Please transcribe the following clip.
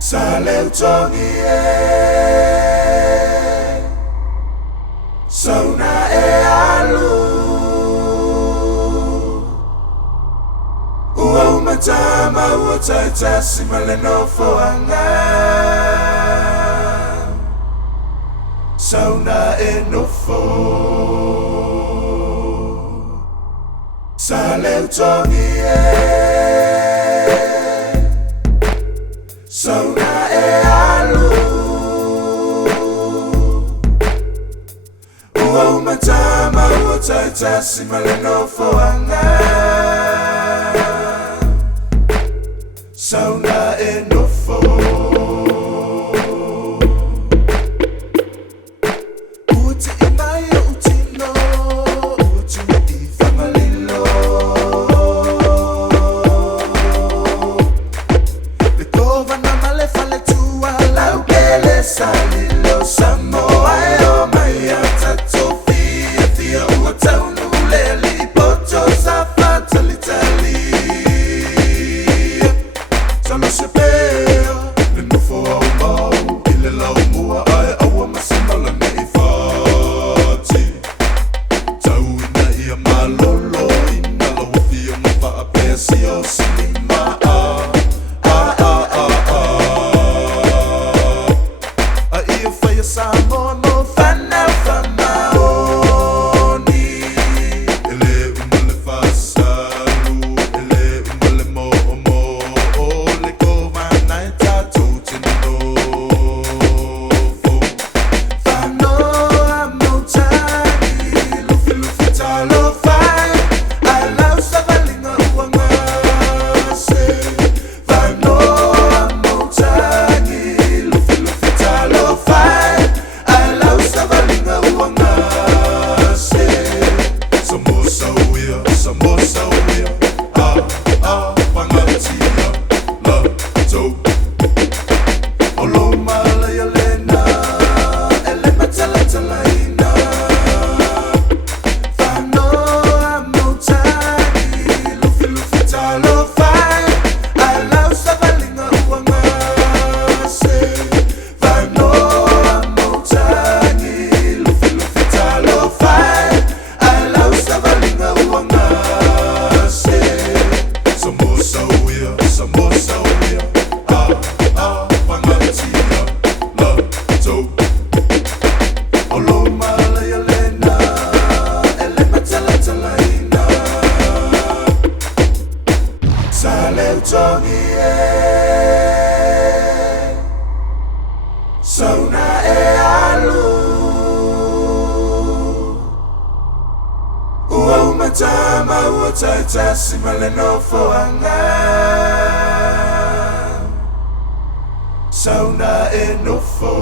Sale utongie Sauna e alu Ua umatama ua taitasi maleno foanga Sauna e nofo Sale utongie Sauna e alu Ua umatama ua taitasi maleno foanga Sauna e nofo Uti imaya utino Uti i famalilo Salilo Samoa o mai atato fia fia ua taunu leli poto sa fatali tali Salo se peo le nufo au mau ile lau mua ai aua masimala me I fati Tau ina ia malolo ina la wafia mapa a pesi o sinima Samono fana famaoni Ele umale fasalu Ele umale mo Ole kovana etatu tinofo Fano amotani Lufi lufi talo fai Alau savalinga uangase Fano amotani Lufi lufi talo fai Samosa uia, pangatia, la, to Olo malaya lena, elema tala talaina Fano amotani, lufi lufi talo fai Alau savalinga uangase Fano amotani, lufi lufi talo fai Alau savalinga uangase Samosa uia, pangatia, la, to Olo malaya lena, elema tala talaina Sale utongie Sauna e alu Ua umatama ua taitasi maleno foanga Sauna e nofo